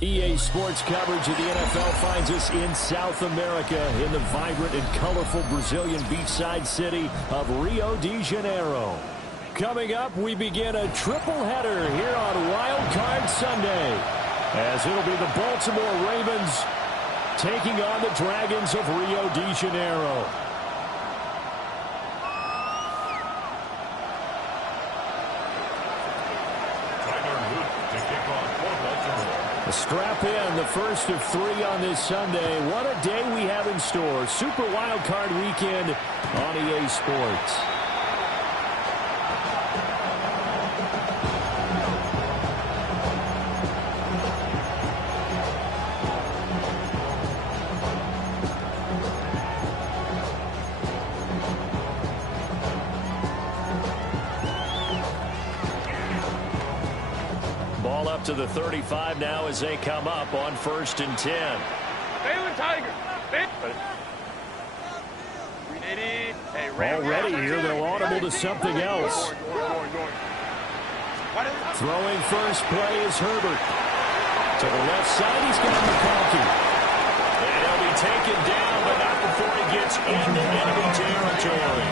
EA Sports coverage of the NFL finds us in South America in the vibrant and colorful Brazilian beachside city of Rio de Janeiro. Coming up, we begin a triple header here on Wild Card Sunday, as it'll be the Baltimore Ravens taking on the Dragons of Rio de Janeiro. Strap in, the first of 3 on this Sunday. What a day we have in store. Super Wild Card Weekend on EA Sports. To the 35 now as they come up on 1st and 10. Baylor Tiger. Already here, they're audible to something else. Throwing first play is Herbert. To the left side, he's got McConkey. And he'll be taken down, but not before he gets into enemy territory.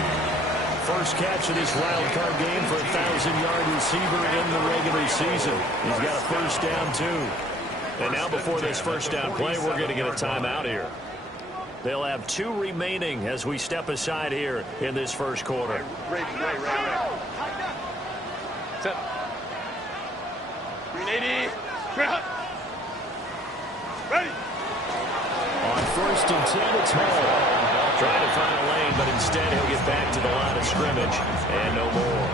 First catch of this wild card game for a 1,000-yard receiver in the regular season. He's got a first down, too. And now before this first down play, we're going to get a timeout here. They'll have 2 remaining as we step aside here in this first quarter. Set. 380. Ready. On 1st and 10, it's Hall. Trying to find a lane, but instead he'll get back to the line of scrimmage and no more.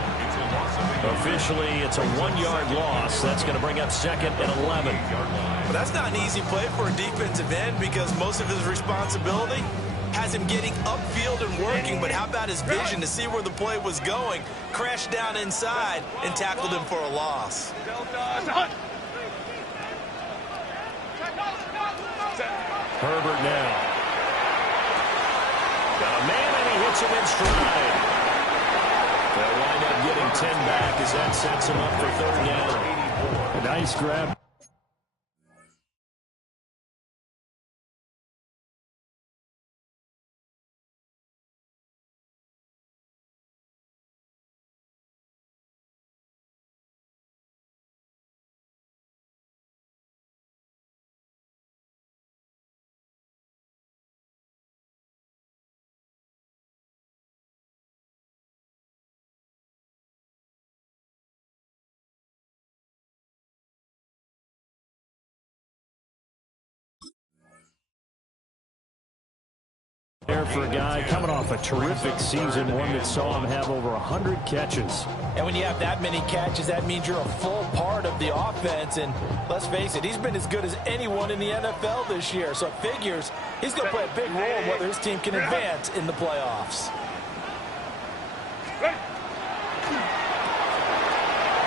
Officially, it's a 1-yard loss. That's going to bring up 2nd and 11. Well, that's not an easy play for a defensive end because most of his responsibility has him getting upfield and working, but how about his vision to see where the play was going, crashed down inside, and tackled him for a loss. Herbert now. Got a man, and he hits him in stride. They'll wind up getting 10 back as that sets him up for 3rd down. A nice grab. There for a guy coming off a terrific season, one that saw him have over 100 catches. And when you have that many catches, that means you're a full part of the offense. And let's face it, he's been as good as anyone in the NFL this year. So it figures he's going to play a big role in whether his team can advance in the playoffs.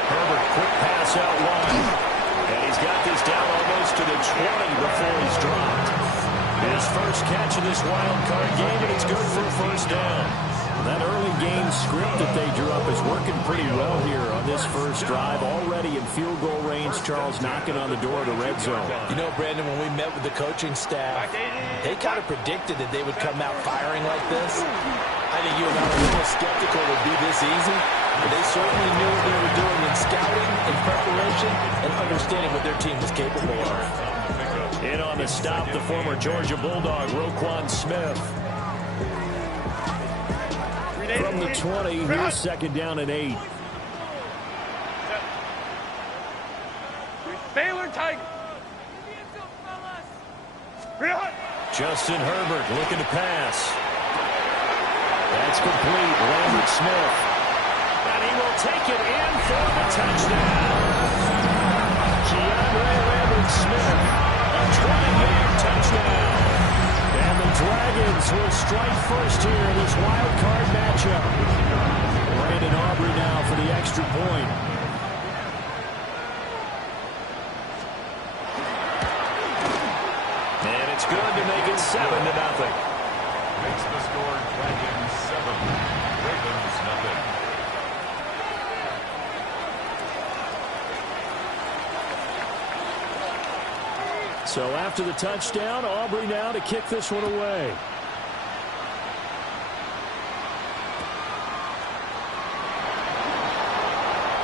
Herbert, quick pass out wide. And he's got this down almost to the 20 before he's dropped. His first catch of this wild card game, and it's good for a first down. That early game script that they drew up is working pretty well here on this first drive. Already in field goal range, Charles knocking on the door of the red zone. You know, Brandon, when we met with the coaching staff, they kind of predicted that they would come out firing like this. I think you and I were a little skeptical it would be this easy, but they certainly knew what they were doing in scouting, in preparation, and understanding what their team was capable of. In on the stop, the former Georgia Bulldog, Roquan Smith. From the 20, here's 2nd down and 8. Baylor Tiger. Justin Herbert looking to pass. That's complete. Lambert Smith. And he will take it in for the touchdown. Keandre Lambert Smith. A 20-yard touchdown. And the Dragons will strike first here in this wild card matchup. Brandon Aubrey now for the extra point. And it's good to make it 7-0. Makes the score Dragons 7, Ravens nothing. So after the touchdown, Aubrey now to kick this one away.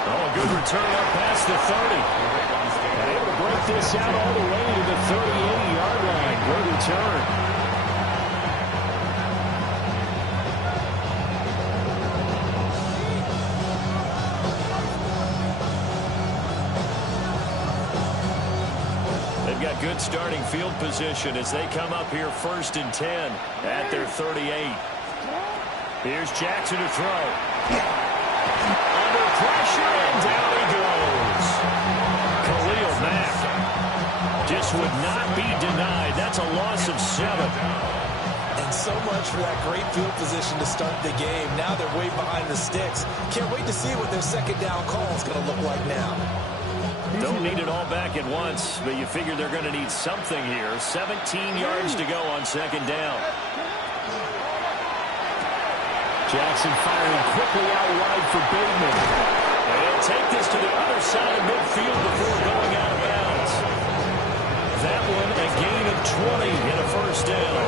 Oh, a good return up past the 30. And able to break this out all the way to the 38-yard line. Good return. Got good starting field position as they come up here 1st and 10 at their 38. Here's Jackson to throw. Under pressure, and down he goes. Khalil Mack just would not be denied. That's a loss of 7. And so much for that great field position to start the game. Now they're way behind the sticks. Can't wait to see what their second down call is going to look like now. Don't need it all back at once, but you figure they're going to need something here. 17 yards to go on 2nd down. Jackson firing quickly out wide for Bateman. And he'll take this to the other side of midfield before going out of bounds. That one a gain of 20 and a 1st down.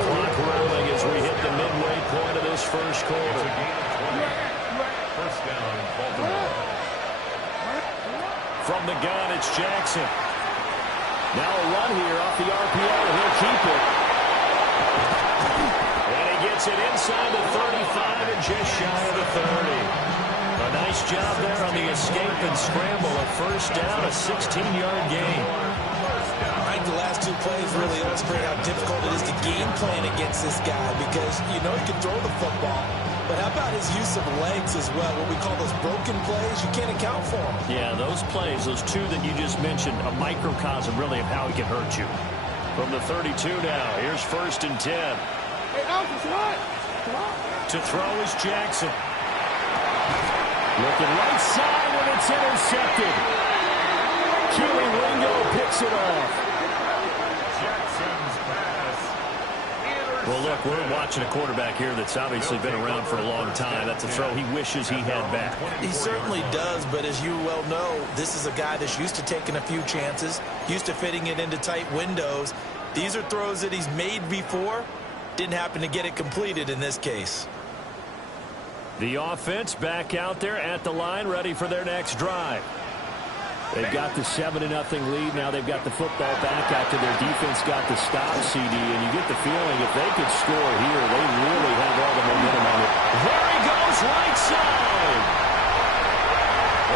Clock rolling as we hit the midway point of this 1st quarter. 1st down, Baltimore. From the gun, it's Jackson. Now a run here off the RPO. He'll keep it. And he gets it inside the 35 and just shy of the 30. A nice job there on the escape and scramble. A 1st down, a 16-yard gain. I think the last 2 plays really illustrate how difficult it is to game plan against this guy because you know he can throw the football. But how about his use of legs as well? What we call those broken plays, you can't account for them. Yeah, those plays, those 2 that you just mentioned, a microcosm really of how he can hurt you. From the 32 now, here's 1st and 10. Hey, Alfred, To throw is Jackson. Looking right side and it's intercepted. Keely Ringo picks it off. Jackson's pass. Well, look, we're watching a quarterback here that's obviously been around for a long time. That's a throw he wishes he had back. He certainly does, but as you well know, this is a guy that's used to taking a few chances, used to fitting it into tight windows. These are throws that he's made before. Didn't happen to get it completed in this case. The offense back out there at the line, ready for their next drive. They've got the 7-0 lead. Now they've got the football back after their defense got the stop, CD. And you get the feeling if they could score here, they really have all the momentum on it. There he goes, right side.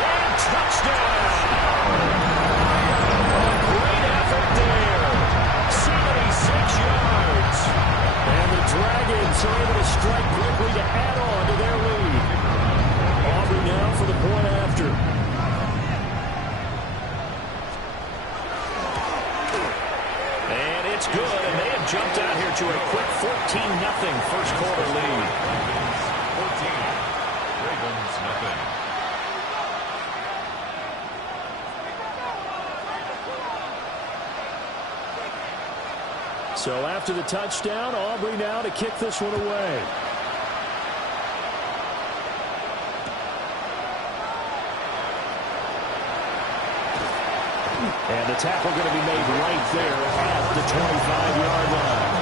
And touchdown. A great effort there. 76 yards. And the Dragons are able to strike quickly to add on to their lead. Aubrey now for the point after. It's good, and they have jumped out here to a quick 14-0 1st quarter lead. 14. Ravens, nothing. So after the touchdown, Aubrey now to kick this one away. And the tackle going to be made right there at the 25-yard line.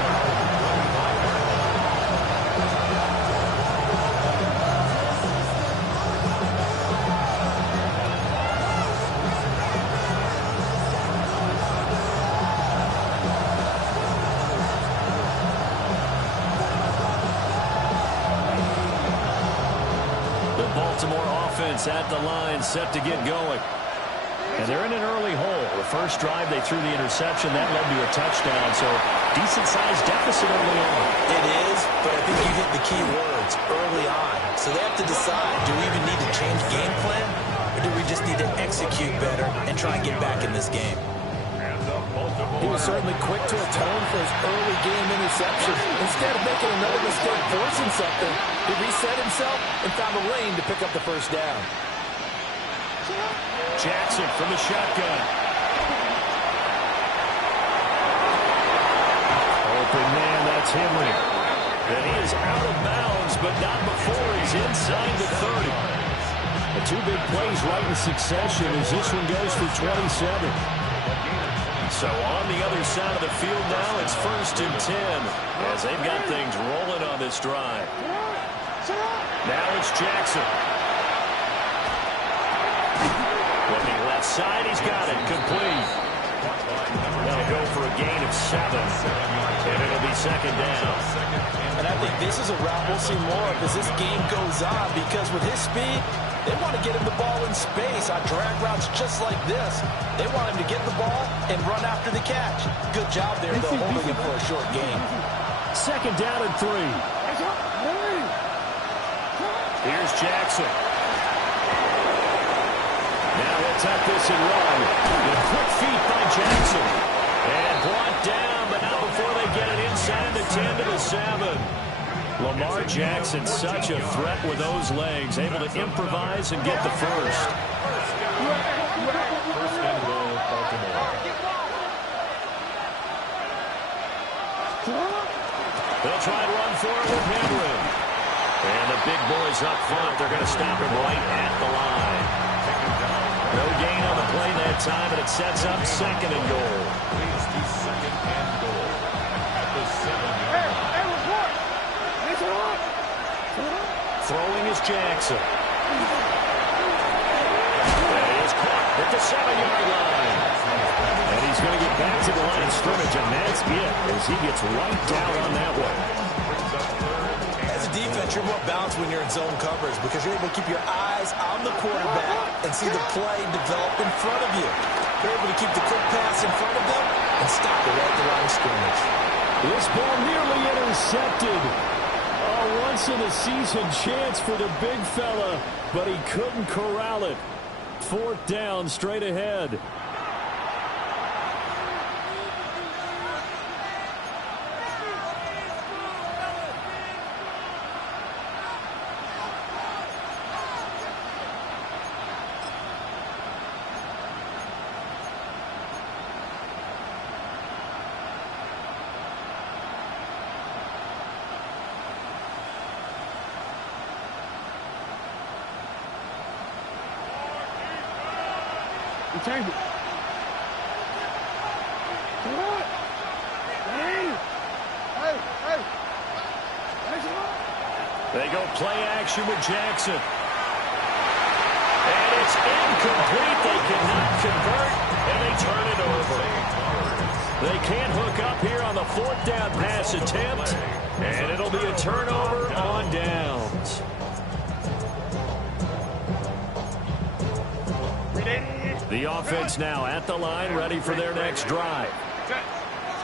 The Baltimore offense at the line, set to get going. And they're in an early hole. The first drive, they threw the interception. That led to a touchdown. So decent-sized deficit early on. It is, but I think you hit the key words early on. So they have to decide, do we even need to change game plan? Or do we just need to execute better and try and get back in this game? He was certainly quick to atone for his early game interception. Instead of making another mistake forcing something, he reset himself and found a lane to pick up the first down. Jackson from the shotgun. Open man, that's Henry. And he is out of bounds, but not before he's inside the 30. The 2 big plays right in succession as this one goes for 27. So on the other side of the field now, it's 1st and 10 as they've got things rolling on this drive. Now it's Jackson. Looking left side, he's got it. Complete. They'll go for a gain of 7. And it'll be 2nd down. And I think this is a route we'll see more of as this game goes on, because with his speed, they want to get him the ball in space on drag routes just like this. They want him to get the ball and run after the catch. Good job there, though, holding him for a short gain. 2nd down and 3. Here's Jackson. Now he'll tuck this and run. With quick feet by Jackson. And brought down, but not before they get it inside the 10 to the 7. Lamar Jackson, such a threat with those legs, able to improvise and get the first. 1st and goal, Baltimore. They'll try to run for it with Henry. And the big boys up front, they're going to stop him right at the line. No gain on the play that time, and it sets up 2nd and goal. Leads to 2nd and goal at the 7-yard line. Throwing is Jackson. That is caught at the 7-yard line. And he's going to get back to the line of scrimmage, and that's it as he gets right down on that one. As a defense, you're more balanced when you're in zone coverage because you're able to keep your eyes on the quarterback and see the play develop in front of you. You're able to keep the quick pass in front of them and stop it right at the line of scrimmage. This ball nearly intercepted. Once-in-a-season chance for the big fella, but he couldn't corral it. 4th down, straight ahead. Change it. What? They go play action with Jackson. And it's incomplete. They cannot convert, and they turn it over. They can't hook up here on the 4th down pass attempt, and it'll be a turnover on downs. The offense now at the line, ready for their next drive.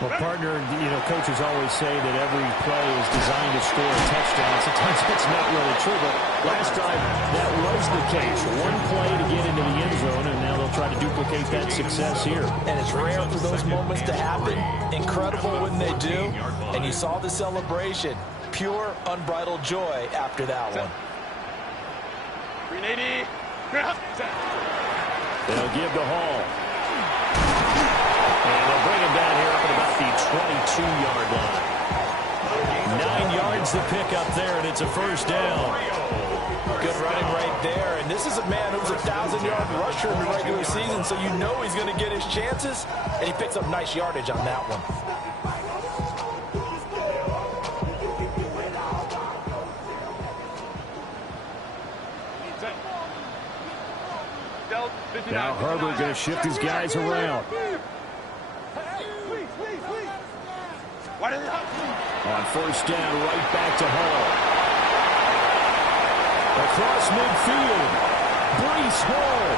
Well, partner, coaches always say that every play is designed to score a touchdown. Sometimes that's not really true, but last drive, that was the case. One play to get into the end zone, and now they'll try to duplicate that success here. And it's rare for those moments to happen. Incredible when they do. And you saw the celebration. Pure, unbridled joy after that one. 380. They'll give to Hall. And they'll bring him down here up at about the 22-yard line. 9 yards to pick up there, and it's a 1st down. Good running right there. And this is a man who's a 1,000-yard rusher in the regular season, so you know he's going to get his chances. And he picks up nice yardage on that one. Now Herbert going to shift his guys around. On 1st down, right back to Hall. Across midfield, Breece Hall.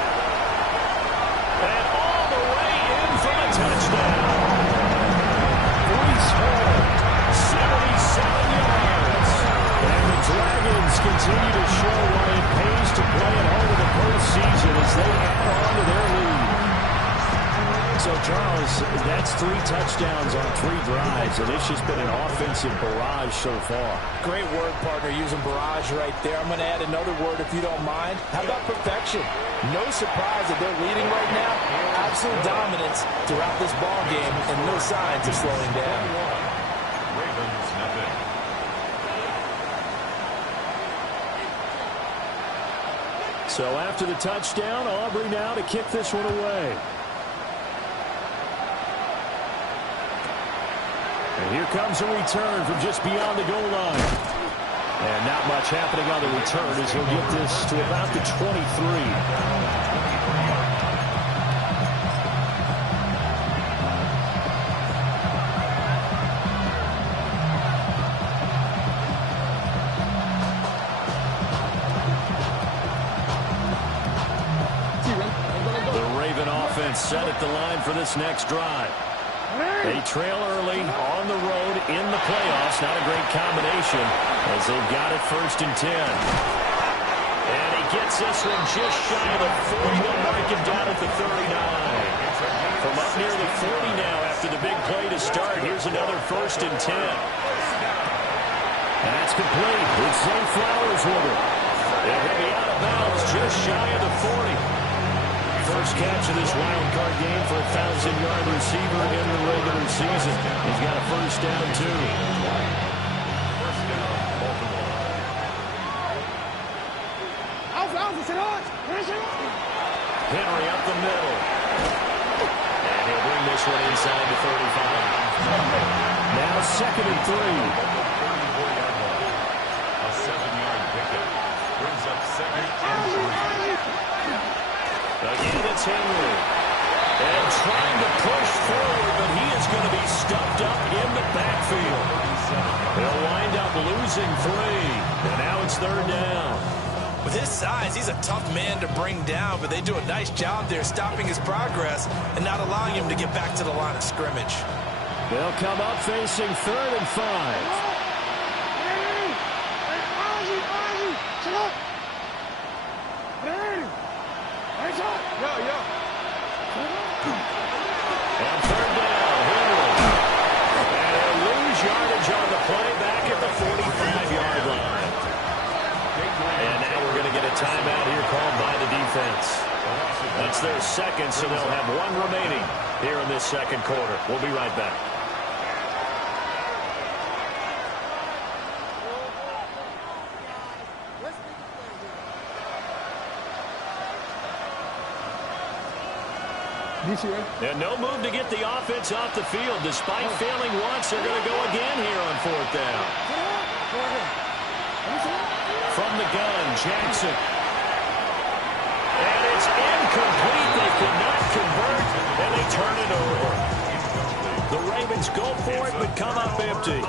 And all the way in for the touchdown. Breece Hall, 77 yards. And the Dragons continue to show why it pays to play at home in the postseason as they add on to their lead. So, Charles, that's 3 touchdowns on 3 drives, and it's just been an offensive barrage so far. Great word, partner, using barrage right there. I'm going to add another word if you don't mind. How about perfection? No surprise that they're leading right now. Absolute dominance throughout this ball game, and no signs of slowing down. Ravens, nothing. So after the touchdown, Aubrey now to kick this one away. And here comes a return from just beyond the goal line. And not much happening on the return as he'll get this to about the 23. Set at the line for this next drive. They trail early on the road in the playoffs. Not a great combination as they've got it 1st and 10. And he gets this one just shy of the 40. They'll mark him down at the 39. From up near the 40 now after the big play to start. Here's another 1st and 10. And that's complete. It's Zay Flowers with it. And he'll be out of bounds just shy of the 40. First catch of this wild card game for a 1,000-yard receiver in the regular season. He's got a 1st down, too. Henry up the middle. And he'll bring this one inside the 35. Now 2nd and 3. A 7-yard pickup brings up 2nd and 3. Again, it's Henry. And trying to push forward, but he is going to be stuffed up in the backfield. They'll wind up losing 3. And now it's 3rd down. With his size, he's a tough man to bring down, but they do a nice job there stopping his progress and not allowing him to get back to the line of scrimmage. They'll come up facing 3rd and 5. And 3rd down, Henry. And they'll lose yardage on the play back at the 45-yard line. And now we're going to get a timeout here called by the defense. That's their 2nd, so they'll have 1 remaining here in this 2nd quarter. We'll be right back. And no move to get the offense off the field. Despite failing once, they're going to go again here on 4th down. From the gun, Jackson. And it's incomplete. They could not convert, and they turn it over. The Ravens go for it, but come up empty.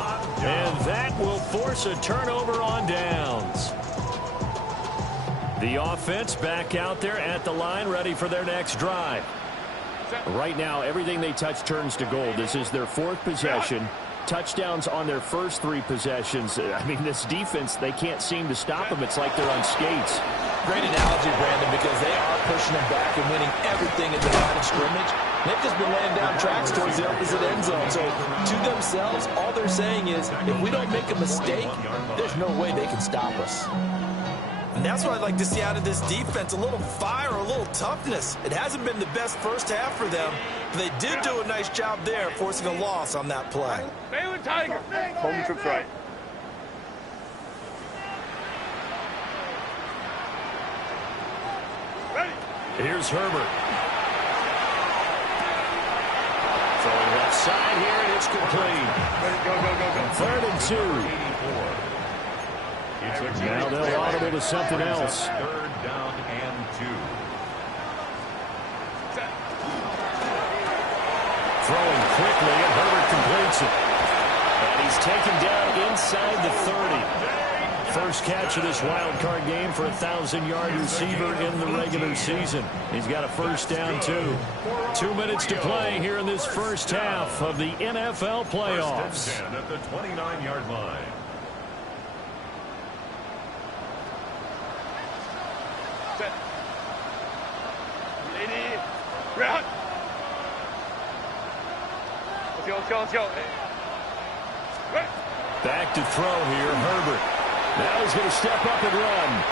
And that will force a turnover on downs. The offense back out there at the line, ready for their next drive. Right now, everything they touch turns to gold. This is their 4th possession. Touchdowns on their first 3 possessions. I mean, this defense, they can't seem to stop them. It's like they're on skates. Great analogy, Brandon, because they are pushing them back and winning everything in the line of scrimmage. They've just been laying down tracks towards the opposite end zone. So, to themselves, all they're saying is, if we don't make a mistake, there's no way they can stop us. And that's what I'd like to see out of this defense, a little fire, a little toughness. It hasn't been the best first half for them, but they did do a nice job there, forcing a loss on that play. Baylor Tiger. Home trips right. Ready. Here's Herbert. Throwing left side here, and it's complete. Ready, go. 3rd and 2. Now they'll audible to something else. 3rd down and 2. Throwing quickly, and Herbert completes it. And he's taken down inside the 30. First catch of this wild card game for a 1,000-yard receiver in the regular season. He's got a 1st down, too. 2 minutes to play here in this first half of the NFL playoffs. 1st and 10 at the 29-yard line. Let's go. Back to throw here, Herbert. Now he's going to step up and run.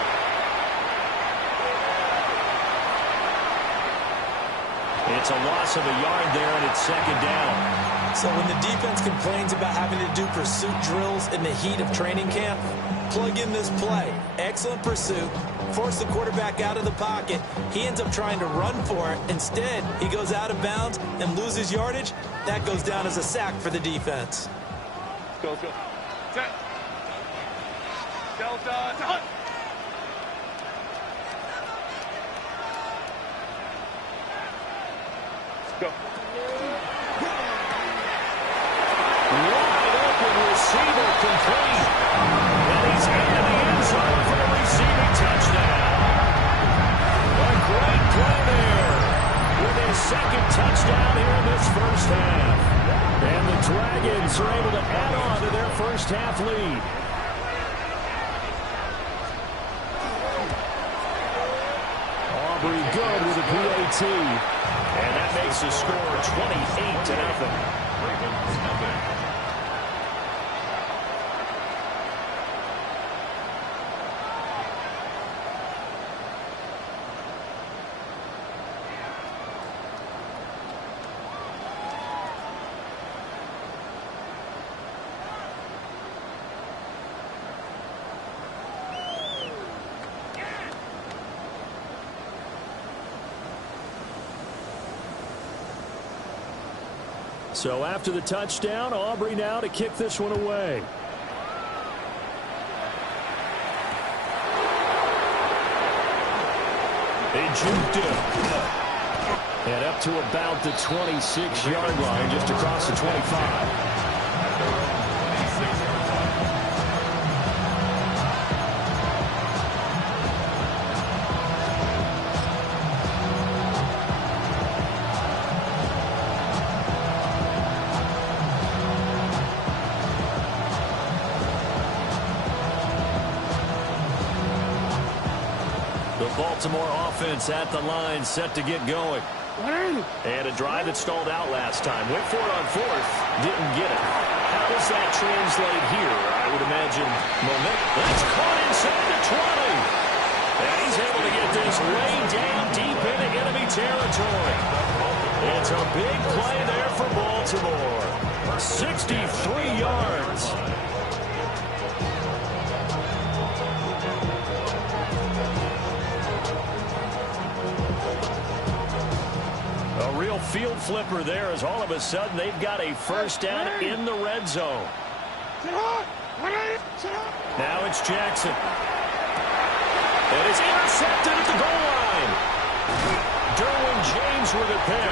It's a loss of a yard there, and it's 2nd down. So when the defense complains about having to do pursuit drills in the heat of training camp, plug in this play. Excellent pursuit. Force the quarterback out of the pocket. He ends up trying to run for it. Instead, he goes out of bounds and loses yardage. That goes down as a sack for the defense. Go, let's go. Set. Delta. Hunt. Go. Wide open receiver complete. And he's into the end zone for the receiving touchdown. A great play there with his second touchdown here in this first half. And the Dragons are able to add on to their first half lead. Aubrey good with a PAT. And that makes the score 28-0. Ravens nothing. So after the touchdown, Aubrey now to kick this one away. They juked him. And up to about the 26-yard line, just across the 25. Baltimore offense at the line, set to get going. And a drive that stalled out last time. Went for it on fourth, didn't get it. How does that translate here? I would imagine momentum. That's caught inside the 20. And he's able to get this way down deep into enemy territory. It's a big play there for Baltimore. 63 yards. A real field flipper there as all of a sudden they've got a first down in the red zone. Now it's Jackson. It is intercepted at the goal line. Derwin James with a pick.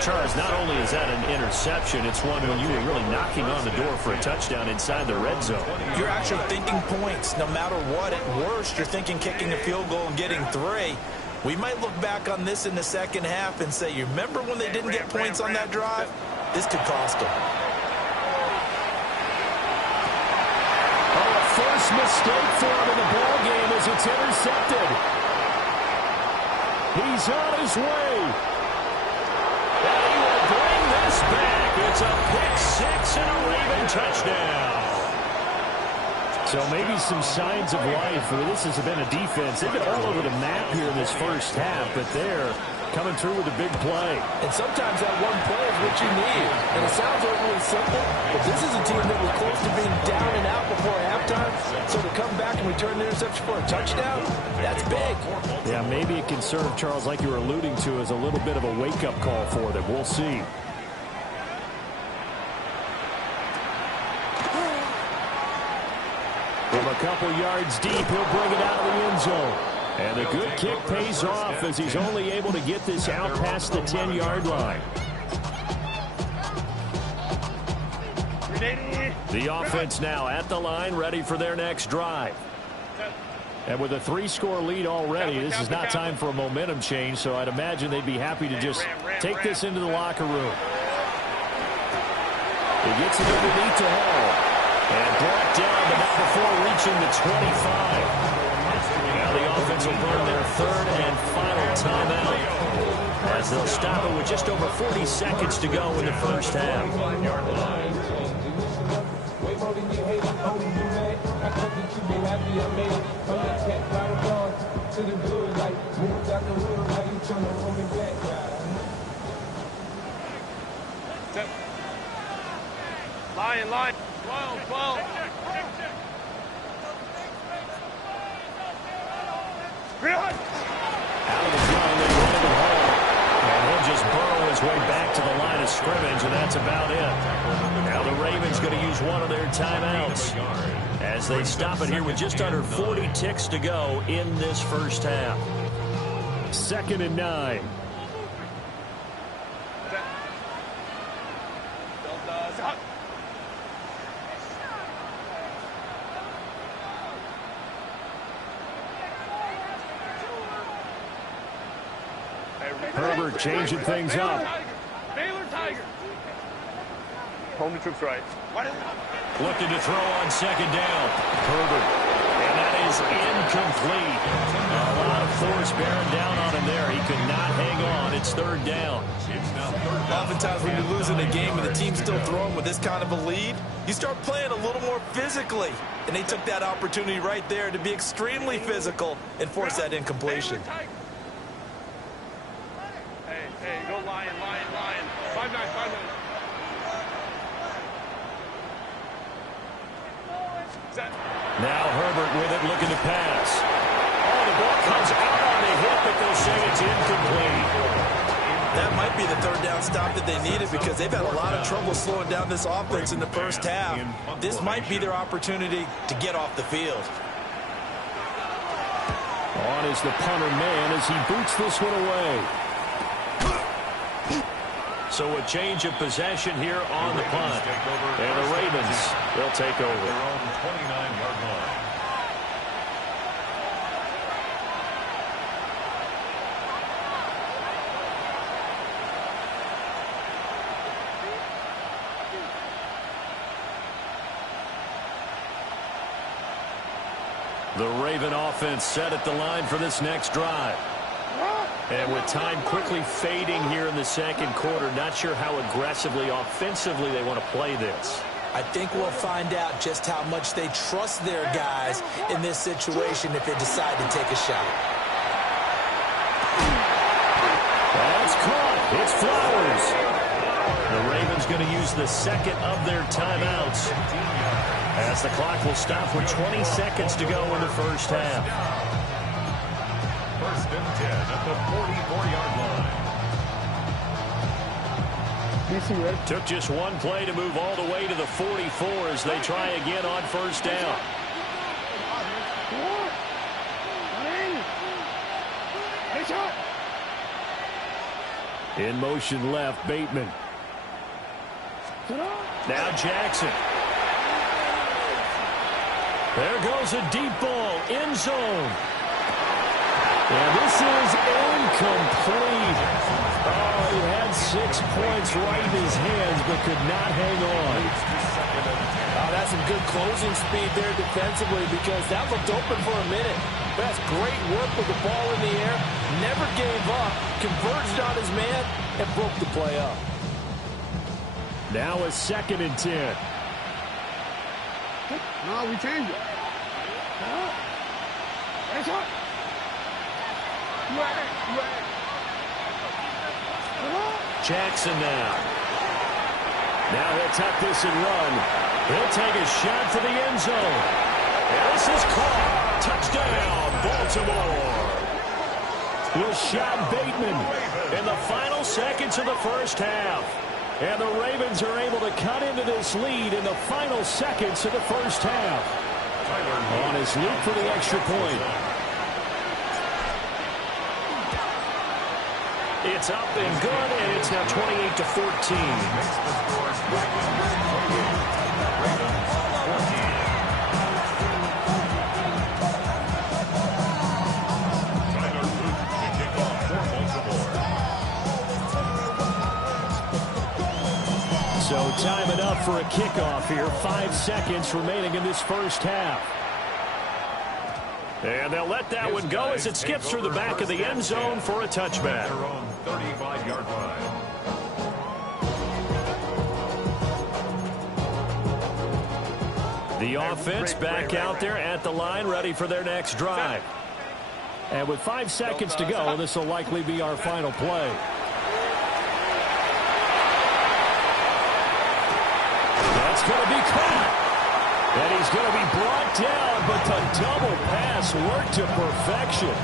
Charles, not only is that an interception, it's one when you were really knocking on the door for a touchdown inside the red zone. You're actually thinking points. No matter what, at worst, you're thinking kicking a field goal and getting 3. We might look back on this in the second half and say, you remember when they didn't get points on that drive? This could cost them. Oh, a first mistake for him in the ball game as it's intercepted. He's on his way. And he will bring this back. It's a pick-6 and a Raven touchdown. So maybe some signs of life. I mean, this has been a defense. They've been all over the map here in this first half, but they're coming through with a big play. And sometimes that one play is what you need. And it sounds overly simple, but this is a team that was close to being down and out before halftime. So to come back and return the interception for a touchdown, that's big. Yeah, maybe it can serve, Charles, like you were alluding to, as a little bit of a wake-up call for them. We'll see. From a couple yards deep, he'll bring it out of the end zone. And a good kick pays off as he's only able to get this out past the 10-yard line. The offense now at the line, ready for their next drive. And with a 3-score lead already, this is not time for a momentum change, so I'd imagine they'd be happy to just take this into the locker room. He gets it underneath to Hall. And brought down, but not before reaching the 25. Now the offense will burn their third and final timeout as they'll stop it with just over 40 seconds to go in the first half. Line. 12. Out of the gun, they run it home. And he'll of scrimmage, and that's about it. Now the Ravens going to use one of their timeouts as they stop it here with just under 40 ticks to go in this first half. 2nd and 9. Herbert changing things up. Baylor Tiger. Home the troops right. Looking to throw on 2nd down. Herbert. And that is incomplete. A lot of force bearing down on him there. He could not hang on. It's 3rd down. Oftentimes when you're losing a game and the team's still throwing with this kind of a lead, you start playing a little more physically. And they took that opportunity right there to be extremely physical and force that incompletion. Hey, go Lion. 5-9. Now Herbert with it, looking to pass. Oh, the ball comes out on the hip, but they'll say it's incomplete. That might be the 3rd down stop that they needed because they've had a lot of trouble slowing down this offense in the first half. This might be their opportunity to get off the field. On is the punter man as he boots this one away. So a change of possession here on the punt. And the Ravens, they'll take over. Their own 29-yard line. The Raven offense set at the line for this next drive. And with time quickly fading here in the 2nd quarter, not sure how aggressively, offensively they want to play this. I think we'll find out just how much they trust their guys in this situation if they decide to take a shot. That's caught. It's Flowers. The Ravens going to use the 2nd of their timeouts as the clock will stop with 20 seconds to go in the first half. 1st and 10 at the 44-yard line. Took just one play to move all the way to the 44 as they try again on 1st down. In motion left, Bateman. Now Jackson. There goes a deep ball, end zone. And this is incomplete. Oh, he had 6 points right in his hands, but could not hang on. Oh, that's some good closing speed there defensively because that looked open for a minute. But that's great work with the ball in the air. Never gave up, converged on his man, and broke the play up. Now a 2nd and 10. No, we changed it. That's up. Jackson now. Now he'll tuck this and run. He'll take a shot for the end zone. And this is caught. Touchdown, Baltimore. Rashad Bateman in the final seconds of the first half. And the Ravens are able to cut into this lead in the final seconds of the first half. On his loop for the extra point. It's up and good, and it's now 28-14. So time it up for a kickoff here. 5 seconds remaining in this first half. And they'll let that one go as it skips through the back of the end zone for a touchback. Their own 35-yard line. The offense back out there at the line, ready for their next drive. And with 5 seconds to go, this will likely be our final play. That's going to be caught. And he's going to be brought down, but the double pass worked to perfection.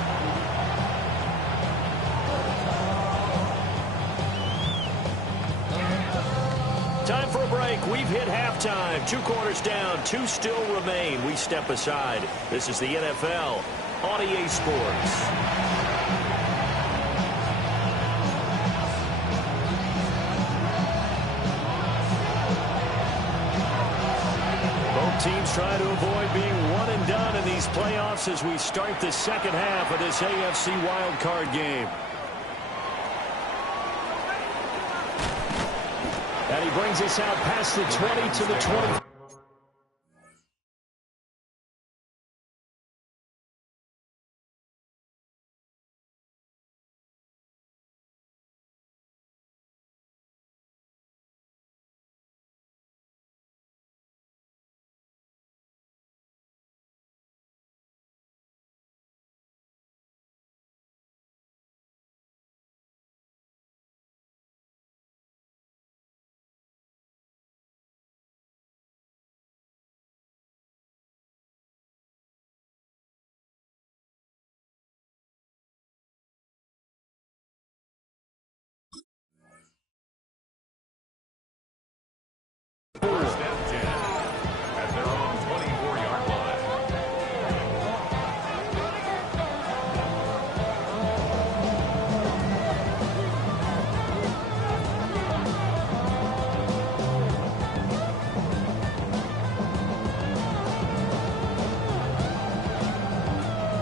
a break. We've hit halftime. 2 quarters down. 2 still remain. We step aside. This is the NFL on EA Sports. Teams try to avoid being one and done in these playoffs as we start the second half of this AFC wildcard game. And he brings us out past the 20 to the 20. First and 10 at their own 24-yard line.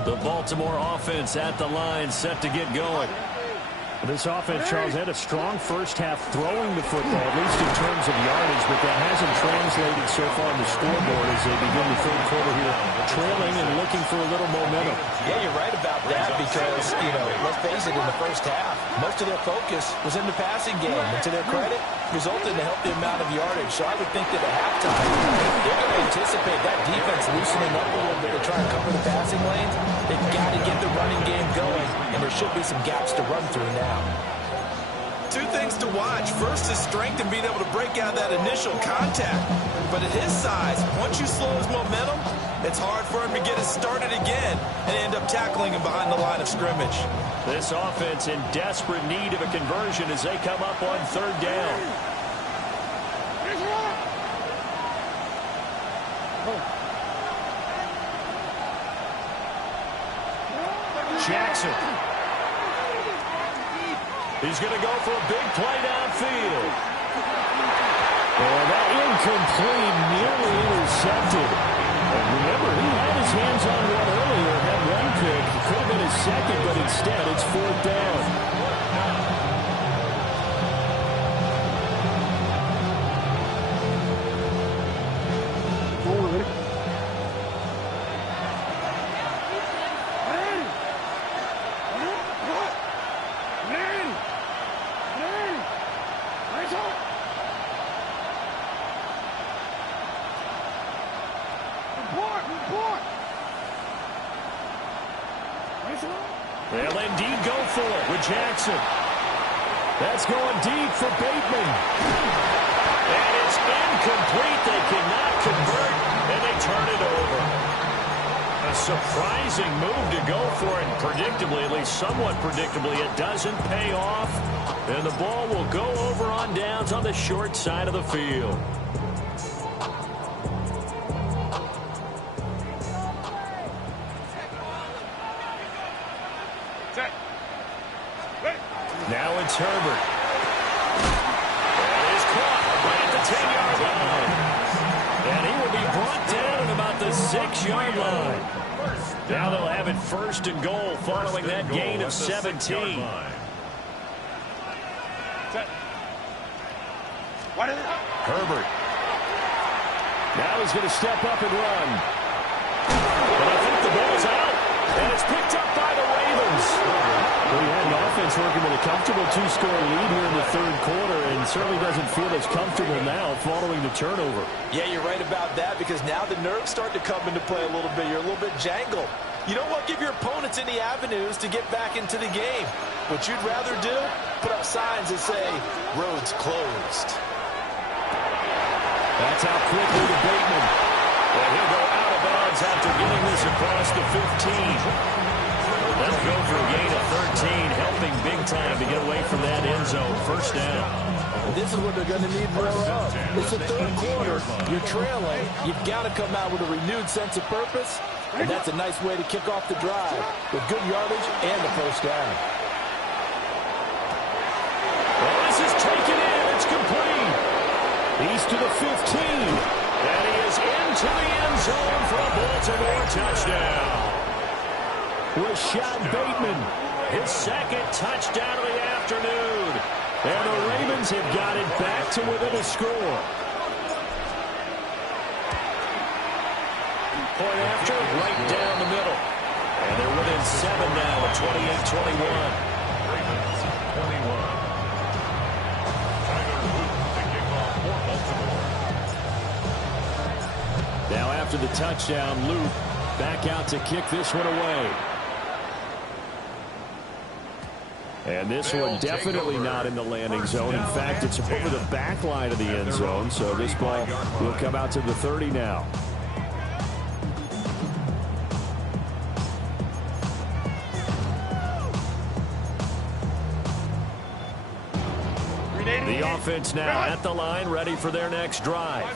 The Baltimore offense at the line, set to get going. This offense, Charles, had a strong first half throwing the football, at least in terms of yardage, but that hasn't translated so far on the scoreboard as they begin the third quarter here, trailing and looking for a little momentum. Yeah, you're right about that because, let's face it, in the first half, most of their focus was in the passing game. And to their credit, resulted in a healthy amount of yardage. So I would think that at halftime, they're going to anticipate that defense loosening up a little bit to try and cover the passing lanes. They've got to get the running game going, and there should be some gaps to run through now. 2 things to watch. First is strength and being able to break out that initial contact. But at his size, once you slow his momentum, it's hard for him to get it started again and end up tackling him behind the line of scrimmage. This offense in desperate need of a conversion as they come up on third down. Jackson. He's going to go for a big play downfield. Oh, that incomplete, nearly intercepted. And remember, he had his hands on one earlier, had one pick. It could have been his second, but instead it's 4th down. They'll indeed go for it with Jackson. That's going deep for Bateman. And it's incomplete. They cannot convert, and they turn it over. A surprising move to go for it. Predictably, at least somewhat predictably, it doesn't pay off. And the ball will go over on downs on the short side of the field. Now it's Herbert. That is caught right at the 10-yard line. And he will be brought down at about the 6-yard line. Now they'll have it 1st and goal following that gain of 17. Herbert. Now he's going to step up and run. But I think the ball's out. And it's picked up by the Ravens. Well, he had an offense working with a comfortable 2-score lead here in the third quarter and certainly doesn't feel as comfortable now following the turnover. Yeah, you're right about that because now the nerves start to come into play a little bit. You're a little bit jangled. You don't want to give your opponents any avenues to get back into the game. What you'd rather do, put up signs that say, roads closed. That's out quickly to Bateman. And he'll go out of bounds after getting this across the 15. Let's go for a gain of 13, helping big time to get away from that end zone. 1st down. This is what they're going to need more of. It's the third quarter. You're trailing. You've got to come out with a renewed sense of purpose, and that's a nice way to kick off the drive with good yardage and a first down. Well, this is taken in. It's complete. He's to the 15. And he is into the end zone for a Baltimore touchdown. Rashad Bateman, his second touchdown of the afternoon. And the Ravens have got it back to within a score. Point after, right down the middle. And they're within 7 now at 28-21. Ravens 21. Tyler Luke to kick off for Baltimore. Now after the touchdown, Luke back out to kick this one away. And this one definitely not in the landing zone. In fact, it's over the back line of the end zone. So this ball will come out to the 30 now. The offense now at the line, ready for their next drive.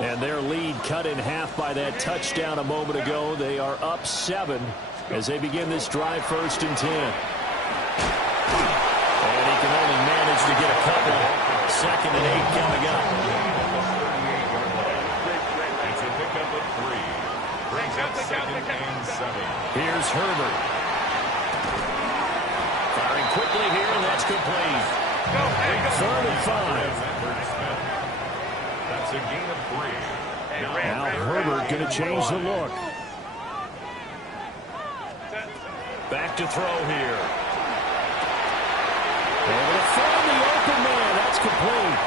And their lead cut in half by that touchdown a moment ago. They are up 7 as they begin this drive, 1st and 10. And he can only manage to get a couple. 2nd and 8 coming up. It's a pickup of 3. Brings up 2nd and 7. Here's Herbert. Firing quickly here, and that's complete. 3rd and 5. That's a gain of 3. Now Herbert going to change the look. Back to throw here. Able to find the open man. That's complete.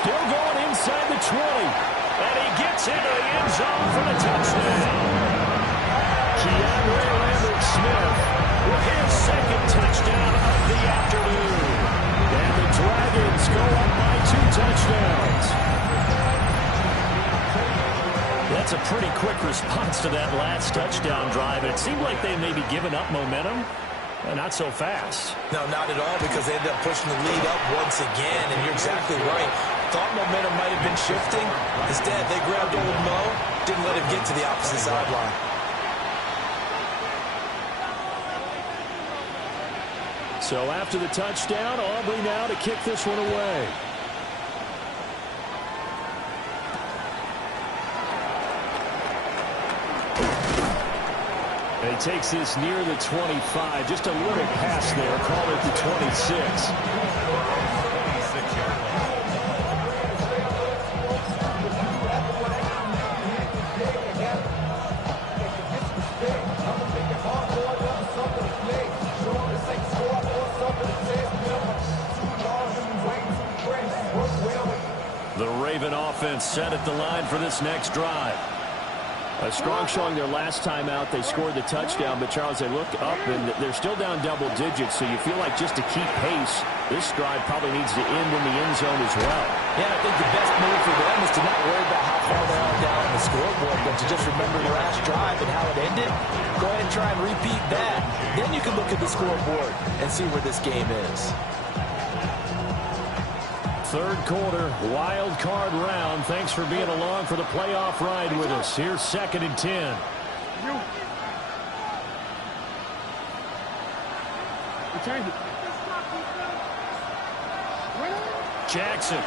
Still going inside the 20. And he gets into the end zone for the touchdown. Keandre Lambert-Smith With his 2nd touchdown of the afternoon. And the Dragons go up by 2 touchdowns. That's a pretty quick response to that last touchdown drive. It seemed like they may be giving up momentum. Not so fast. No, not at all, because they ended up pushing the lead up once again, and you're exactly right. Thought momentum might have been shifting. Instead, they grabbed old Mo, didn't let him get to the opposite sideline. So after the touchdown, Aubrey now to kick this one away. He takes this near the 25. Just a little pass there. Call it the 26. The Raven offense set at the line for this next drive. A strong showing their last time out. They scored the touchdown, but Charles, they look up and they're still down double digits, so you feel like just to keep pace, this drive probably needs to end in the end zone as well. Yeah, I think the best move for them is to not worry about how far they are down on the scoreboard, but to just remember the last drive and how it ended. Go ahead and try and repeat that. Then you can look at the scoreboard and see where this game is. Third quarter, wild card round. Thanks for being along for the playoff ride with us. Here's 2nd and 10. Jackson.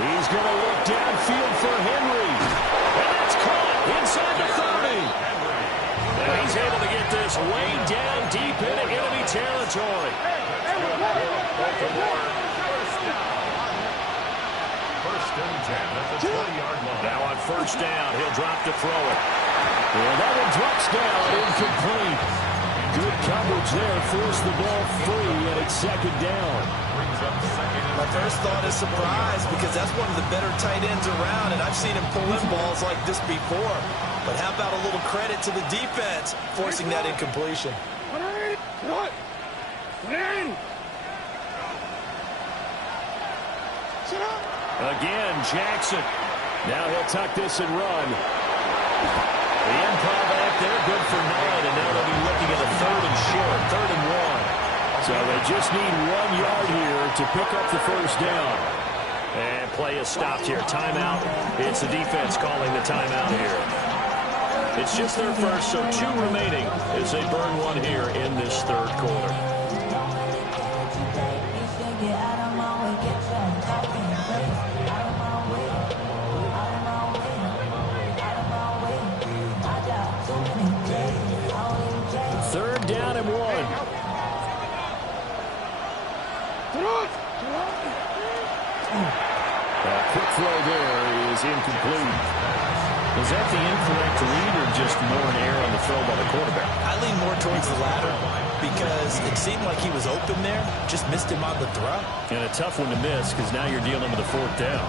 He's going to look downfield for Henry. And that's caught inside the 30. And he's able to get this way down deep into enemy territory. First and 10 at the 20-yard line. Now on 1st down, he'll drop to throw it. And that one drops down, incomplete. Good coverage there, forced the ball free, and it's 2nd down. Brings up 2nd and My first thought is surprise, because that's one of the better tight ends around, and I've seen him pull in balls like this before. But how about a little credit to the defense forcing that incompletion? What? Again, Jackson. Now he'll tuck this and run. The improv back there, good for 9, and now they'll be looking at a 3rd and short, 3rd and 1. So they just need 1 yard here to pick up the first down. And play is stopped here. Timeout. It's the defense calling the timeout here. It's just their first, so 2 remaining as they burn 1 here in this third quarter. Third down and 1. Quick throw there is incomplete. Was that the incorrect read or just more an error on the throw by the quarterback? I lean more towards the latter because it seemed like he was open there, just missed him on the throw. And a tough one to miss because now you're dealing with a 4th down.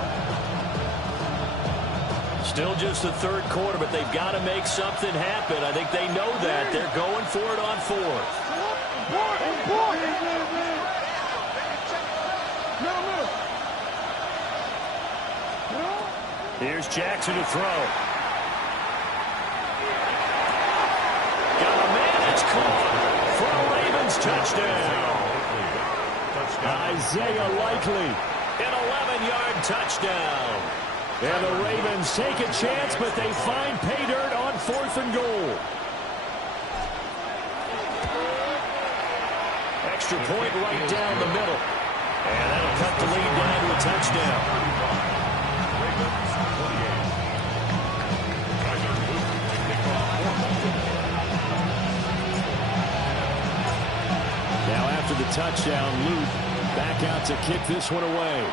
Still just the third quarter, but they've got to make something happen. I think they know that. They're going for it on 4th. Here's Jackson to throw. Got a man, it's caught for a Ravens touchdown. Isaiah Likely. An 11-yard touchdown. And the Ravens take a chance, but they find pay dirt on 4th and goal. Extra point right down the middle. And that'll cut the lead down to a touchdown. Now after the touchdown, Luke back out to kick this one away.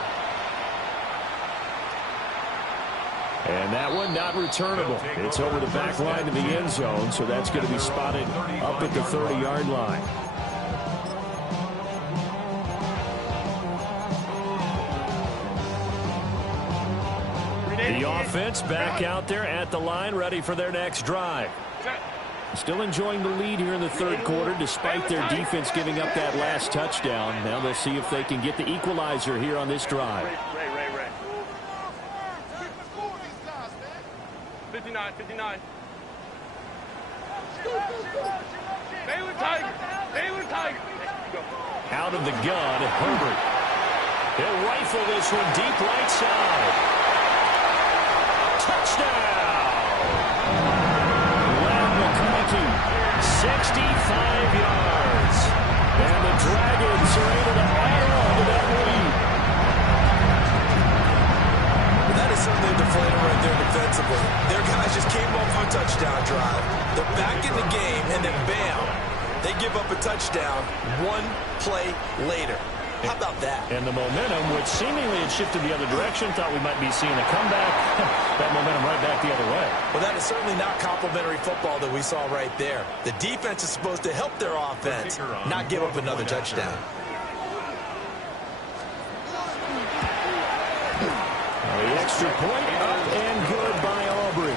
And that one not returnable. It's over the back line of the end zone, so that's going to be spotted up at the 30-yard line. The offense back out there at the line, ready for their next drive. Still enjoying the lead here in the third quarter, despite their defense giving up that last touchdown. Now they'll see if they can get the equalizer here on this drive. 59. Baylor Tiger. Out of the gun, Herbert. He'll rifle this one deep right side. Touchdown! Len McConkey, 65 yards. And the Dragons are able to add on to that lead. Well, that is certainly a deflator right there defensively. Their guys just came up for a touchdown drive. They're back in the game, and then bam, they give up a touchdown 1 play later. How about that? And the momentum, which seemingly had shifted the other direction, thought we might be seeing a comeback. That momentum right back the other way. Well, that is certainly not complimentary football that we saw right there. The defense is supposed to help their offense, not give up another touchdown. The extra point up and good by Aubrey.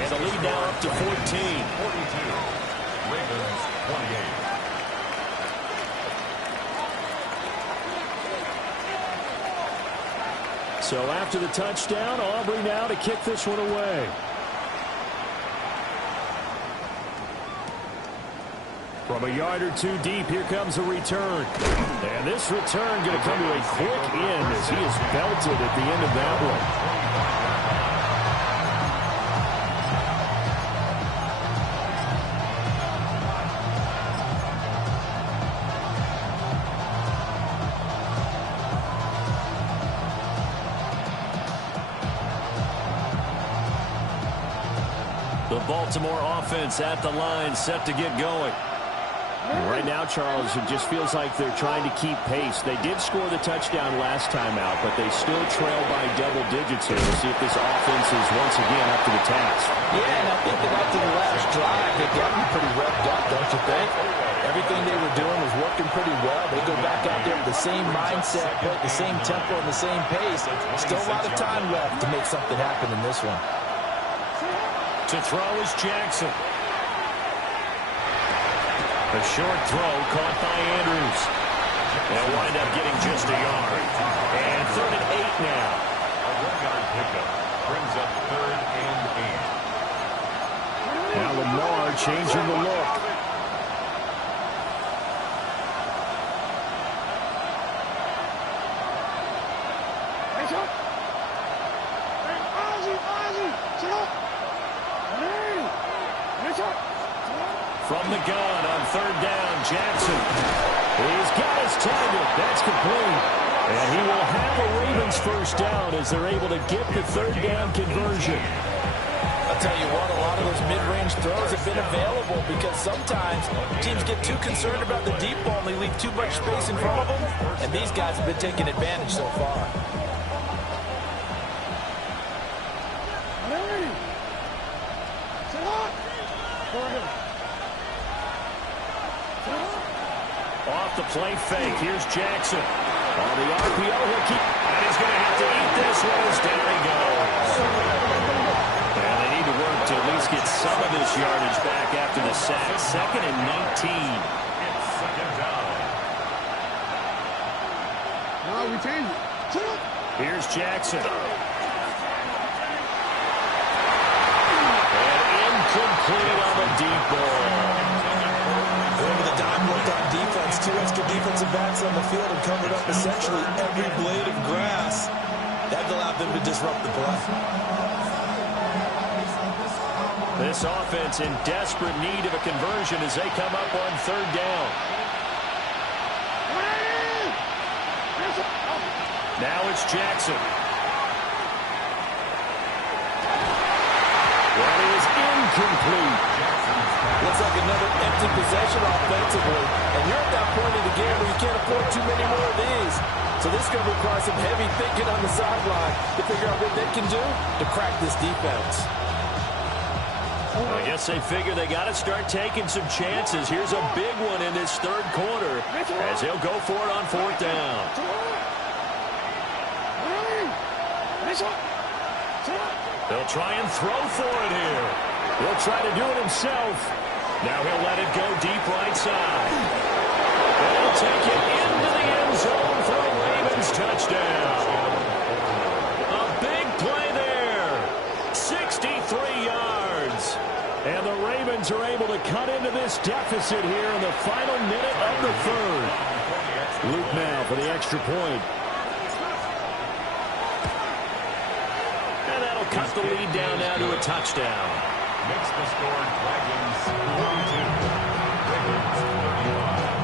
And the lead now up to 14. 42. Ravens 28. So after the touchdown, Aubrey now to kick this one away. From a yard or 2 deep, here comes a return. And this return going to come to a quick end as he is belted at the end of that one. The Baltimore offense at the line, set to get going. Right now, Charles, it just feels like they're trying to keep pace. They did score the touchdown last time out, but they still trail by double digits here. We'll see if this offense is once again up to the task. Yeah, and I think that after the last drive, they got me pretty revved up, don't you think? Everything they were doing was working pretty well. They go back out there with the same mindset, the same tempo, and the same pace. Still a lot of time left to make something happen in this one. To throw is Jackson. A short throw caught by Andrews. They'll wind up getting just a yard. And 3rd and 8 now. A 1-yard pickup brings up 3rd and 8. Now Lamar changing the look. From the gun on third down, Jackson. He's got his target. That's complete. And he will have the Ravens first down as they're able to get the third down conversion. I'll tell you what, a lot of those mid-range throws have been available because sometimes teams get too concerned about the deep ball and they leave too much space in front of them, and these guys have been taking advantage so far. Off the play fake, here's Jackson. On the RPO, he'll keep, and he's going to have to eat this one as down he goes. And they need to work to at least get some of this yardage back after the sack. 2nd and 19. It's second down. No, we change it. Here's Jackson. And incomplete on the deep ball. Over the dime looked on defense, 2 extra defensive backs on the field and covered up essentially every blade of grass. That allowed them to disrupt the play. This offense in desperate need of a conversion as they come up on third down. Now it's Jackson. That is incomplete. Looks like another empty possession offensively. And you're at that point in the game where you can't afford too many more of these. So this is going to require some heavy thinking on the sideline to figure out what they can do to crack this defense. I guess they figure they got to start taking some chances. Here's a big one in this third quarter as he'll go for it on fourth down. They'll try and throw for it here. He'll try to do it himself. Now he'll let it go deep right side. They'll take it into the end zone for a Ravens touchdown. A big play there. 63 yards. And the Ravens are able to cut into this deficit here in the final minute of the third. Luke now for the extra point. And that'll cut the lead down now to a touchdown. Makes the score Dragons 42. Ravens 35.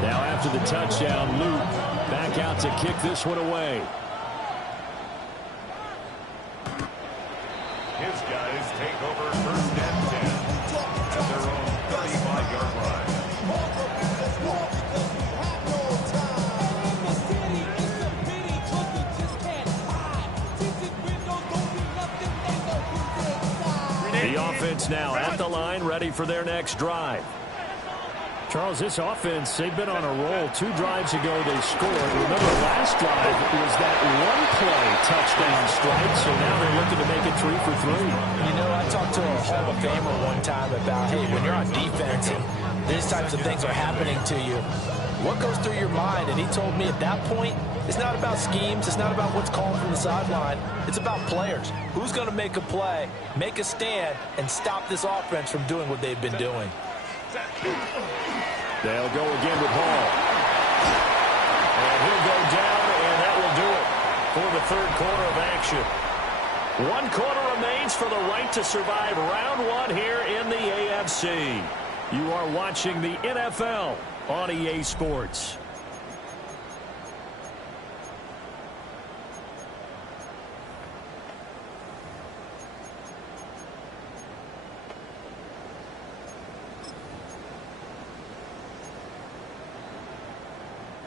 Now after the touchdown, Luke back out to kick this one away. His guys take over first and 10 at their own 35-yard line. The offense now at the line, ready for their next drive. Charles, this offense, they've been on a roll. 2 drives ago, they scored. Remember, last drive was that one-play touchdown strike, so now they're looking to make it 3 for 3. You know, I talked to a Hall of Famer one time about, hey, when you're on defense and these types of things are happening to you, what goes through your mind? And he told me at that point, it's not about schemes. It's not about what's called from the sideline. It's about players. Who's going to make a play, make a stand, and stop this offense from doing what they've been doing? They'll go again with Hall. And he'll go down, and that will do it for the third quarter of action. 1 quarter remains for the right to survive round 1 here in the AFC. You are watching the NFL on EA Sports.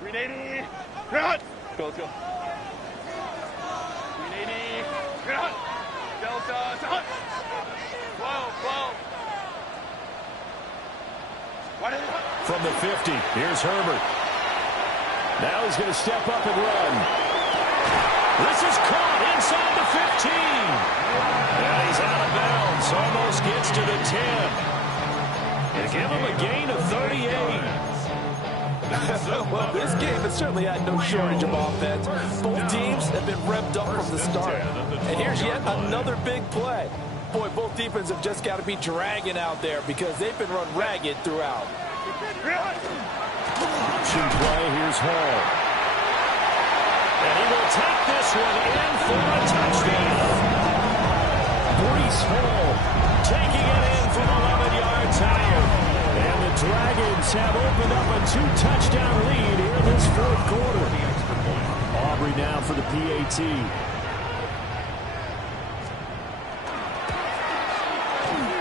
Ready? Run! Go, let's go. 380. Run! Delta, stop! 12. From the 50, here's Herbert. Now he's going to step up and run. This is caught inside the 15. And he's out of bounds. Almost gets to the 10. And give him a gain of 38. Well, this game has certainly had no shortage of offense. Both teams have been revved up from the start. And here's yet another big play. Boy, both defenses have just got to be dragging out there because they've been run ragged throughout. Option play, here's Hall. And he will take this one in for a touchdown. Breece Hall taking it in from 11 yards out. And the Dragons have opened up a 2-touchdown lead here in this fourth quarter. Aubrey now for the PAT.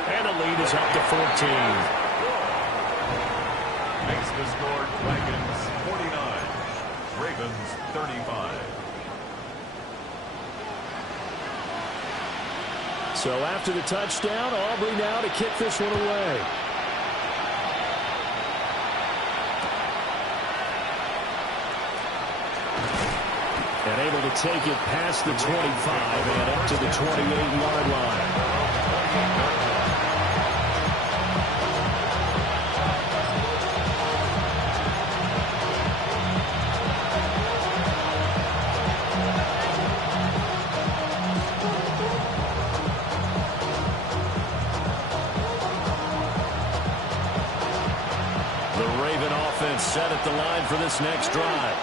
And the lead is up to 14. Makes the score Dragons 49, Ravens 35. So after the touchdown, Aubrey now to kick this one away. And able to take it past the 25 and up to the 28-yard line. Set at the line for this next drive.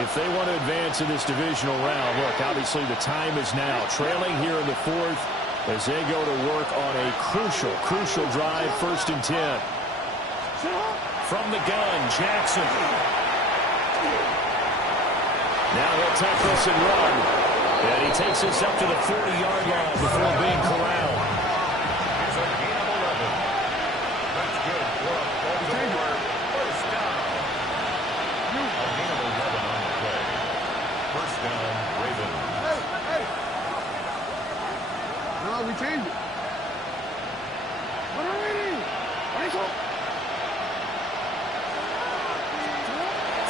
If they want to advance in this divisional round, look, obviously the time is now. Trailing here in the fourth as they go to work on a crucial drive, 1st and 10. From the gun, Jackson. Now he'll take this and run. And he takes this up to the 40-yard line before being corralled. It's a gain of 11. That's good for a Baltimore first down. A gain of 11 on the play. First down, Ravens. Hey! No, we changed it.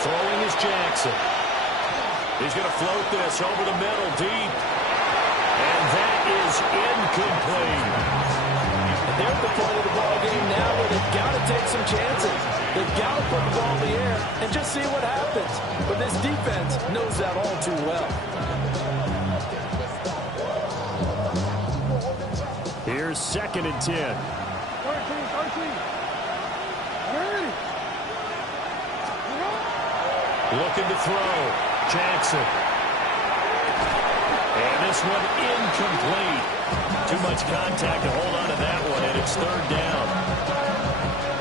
Throwing is Jackson. He's going to float this over the middle deep. And that is incomplete. And they're at the point of the ball game now where they've got to take some chances. They've got to put the ball in the air and just see what happens. But this defense knows that all too well. Here's 2nd and 10. Looking to throw. Jackson. And this one incomplete. Too much contact to hold on to that one, and it's 3rd down.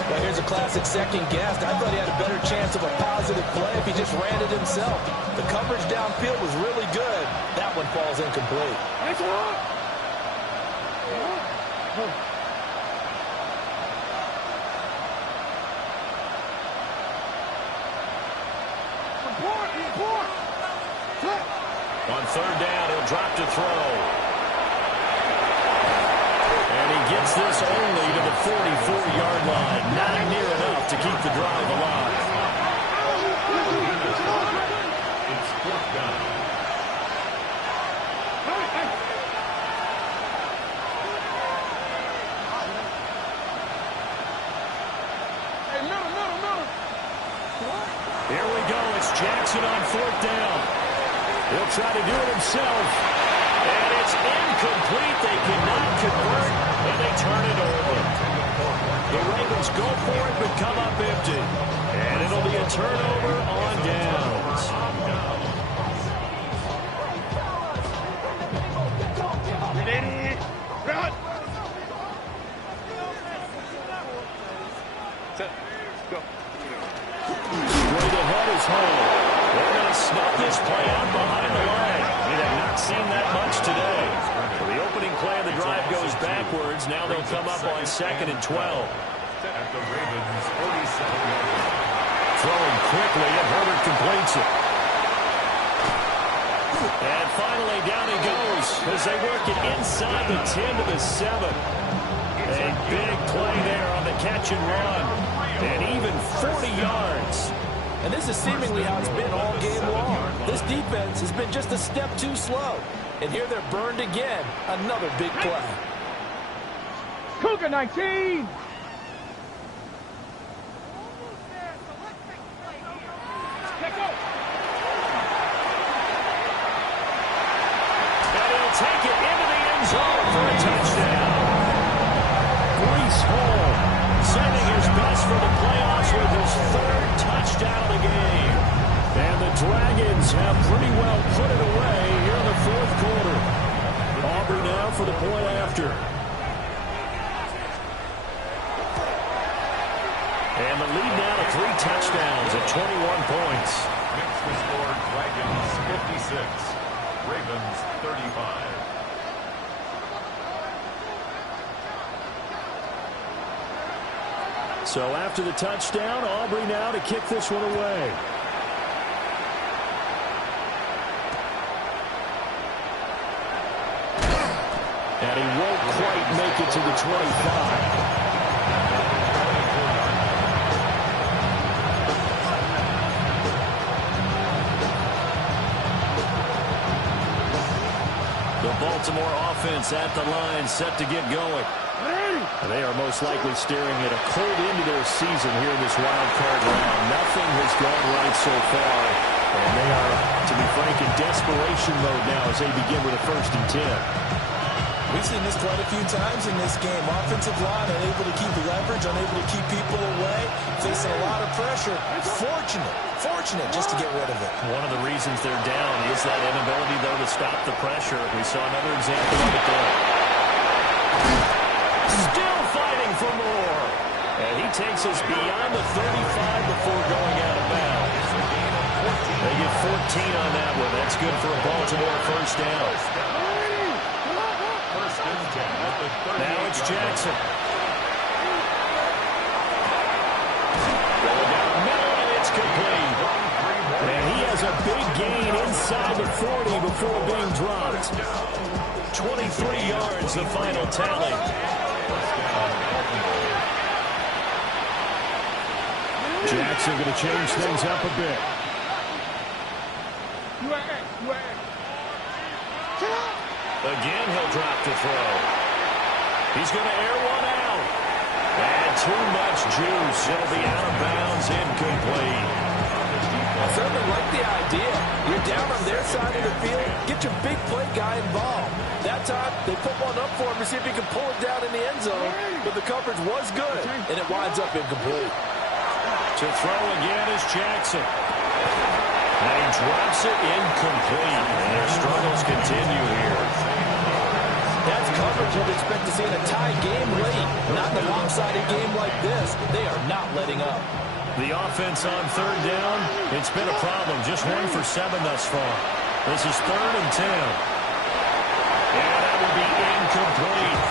Well, here's a classic second guess. I thought he had a better chance of a positive play if he just ran it himself. The coverage downfield was really good. That one falls incomplete. On 3rd down, he'll drop to throw. And he gets this only to the 44-yard line. Not near enough to keep the drive alive. It's 4th down. Here we go. It's Jackson on 4th down. He'll try to do it himself. And it's incomplete. They cannot convert, and they turn it over. The Ravens go for it, but come up empty. And it'll be a turnover on downs. Straight ahead is Hall. They're going to snuff this play out behind the line. We have not seen that much today. Well, the opening play of the drive goes backwards. Now they'll come up on 2nd and 12. At the Ravens' 47-yard line. Throwing quickly, and Herbert completes it. And finally, down he goes as they work it inside the 10 to the 7. A big play there on the catch and run. And even 40 yards. And this is seemingly how it's been all game long. This defense has been just a step too slow. And here they're burned again. Another big play. Cougar 19! And he'll take it into the end zone for a touchdown. Breece Hall sending his best race for the playoffs with his third touchdown of the game. And the Dragons have pretty well put it away here in the fourth quarter. Aubrey now for the point after. And the lead now to 3 touchdowns at 21 points. Makes the score Dragons 56, Ravens 35. So after the touchdown, Aubrey now to kick this one away. And he won't quite make it to the 25. The Baltimore offense at the line, set to get going. They are most likely staring at a cold end to their season here in this wild card round. Nothing has gone right so far, and they are, to be frank, in desperation mode now as they begin with a 1st and 10. We've seen this quite a few times in this game. Offensive line unable to keep leverage, unable to keep people away, facing a lot of pressure. Fortunate just to get rid of it. One of the reasons they're down is that inability, though, to stop the pressure. We saw another example of it there. Still fighting for more. And he takes us beyond the 35 before going out of bounds. They get 14 on that one. That's good for a Baltimore 1st down. Now it's Jackson. Going down the middle, and it's complete. And he has a big gain inside the 40 before being dropped. 23 yards, the final tally. Jackson going to change things up a bit. Again, he'll drop to throw. He's going to air one out. And too much juice. It'll be out of bounds, incomplete. I certainly like the idea. You're down on their side of the field. Get your big play guy involved. That time, they put one up for him to see if he can pull it down in the end zone. But the coverage was good, and it winds up incomplete. To throw again is Jackson. And he drops it incomplete. And their struggles continue here. That's coverage you'd expect to see in a tie game late. Not in a lopsided game like this. They are not letting up. The offense on 3rd down, it's been a problem. Just 1 for 7 thus far. This is 3rd and 10. And that will be incomplete.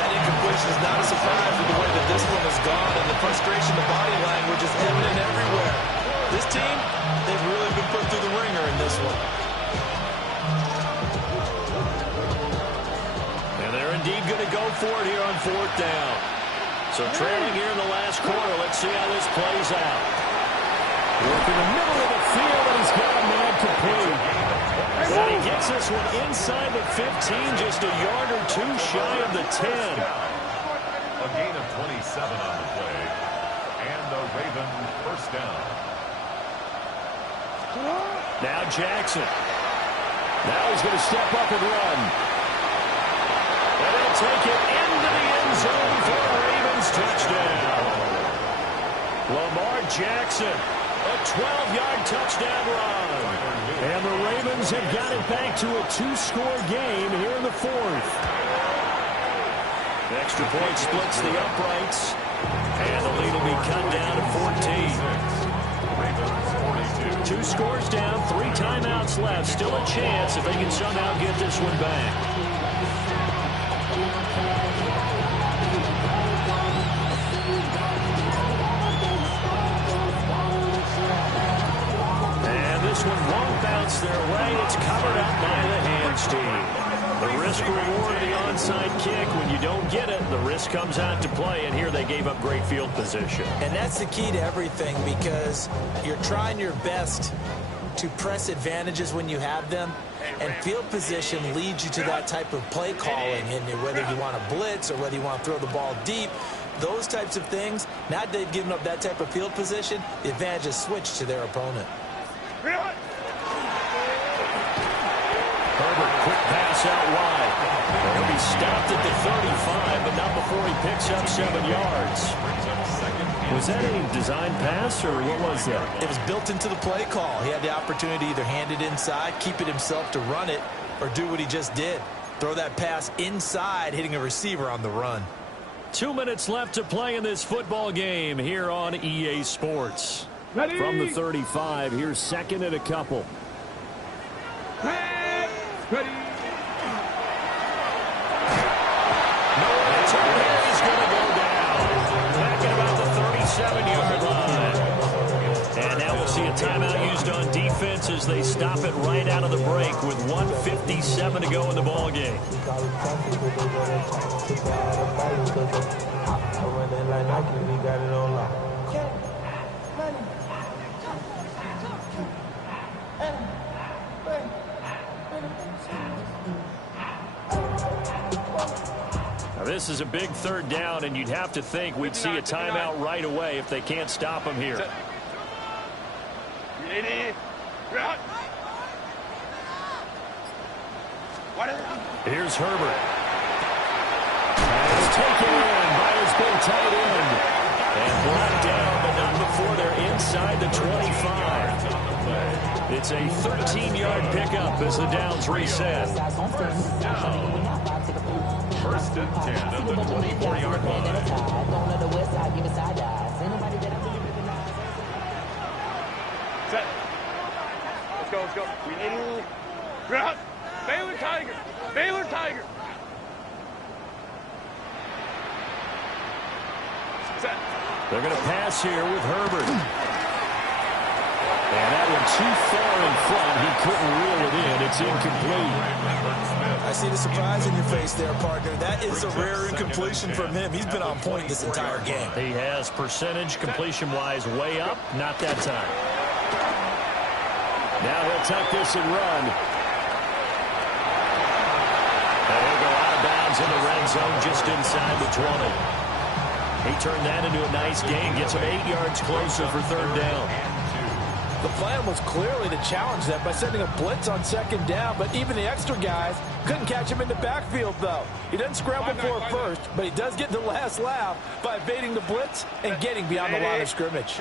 That incompletion is not a surprise with the way that this one has gone, and the frustration, the body language is evident everywhere. This team, they've really been put through the ringer in this one. And they're indeed going to go for it here on 4th down. So trailing here in the last quarter, let's see how this plays out. Working the middle of the field, and he's got a man complete. And he gets this one inside the 15, just a yard or 2 shy of the 10. A gain of 27 on the play. And the Raven 1st down. Now Jackson. Now he's going to step up and run. And he'll take it into the end zone for a Ravens touchdown. Lamar Jackson, a 12-yard touchdown run. And the Ravens have got it back to a 2-score game here in the 4th. The extra point splits the uprights. And the lead will be cut down to 14. 2 scores down, 3 timeouts left. Still a chance if they can somehow get this one back. This one won't bounce their way. It's covered up by the Hamstein. The risk-reward of the onside kick. When you don't get it, the risk comes out to play, and here they gave up great field position. And that's the key to everything, because you're trying your best to press advantages when you have them, and field position leads you to that type of play calling, and whether you want to blitz or whether you want to throw the ball deep, those types of things, now that they've given up that type of field position, the advantage is switched to their opponent. Herbert, quick pass out wide. He'll be stopped at the 35, but not before he picks up 7 yards. Was that a design pass, or what was that? It was built into the play call. He had the opportunity to either hand it inside, keep it himself to run it, or do what he just did. Throw that pass inside, hitting a receiver on the run. 2 minutes left to play in this football game here on EA Sports. From the 35, here's second and a couple. Ready. He's going to go down. Back at about the 37-yard line. And now we'll see a timeout used on defense as they stop it right out of the break with 1:57 to go in the ball game. Now this is a big third down, and you'd have to think we'd see a timeout right away if they can't stop him here. Here's Herbert. It's taken in by his big tight end. And brought down, but not before they're inside the 25. It's a 13-yard pickup as the downs reset. First and 10 at the 24-yard line. Set. Let's go, let's go. Route. Baylor Tiger. Baylor Tiger. Set. They're going to pass here with Herbert. And that one too far in front. He couldn't reel it in. It's incomplete. I see the surprise in your face there, partner. That is a rare incompletion from him. He's been on point this entire game. He has percentage completion-wise way up. Not that time. Now he'll tuck this and run. And he'll go out of bounds in the red zone just inside the 20. He turned that into a nice gain. Gets him 8 yards closer for third down. The plan was clearly to challenge them by sending a blitz on second down, but even the extra guys couldn't catch him in the backfield, though. He doesn't scramble for it first, but he does get the last laugh by evading the blitz and getting beyond the line of scrimmage.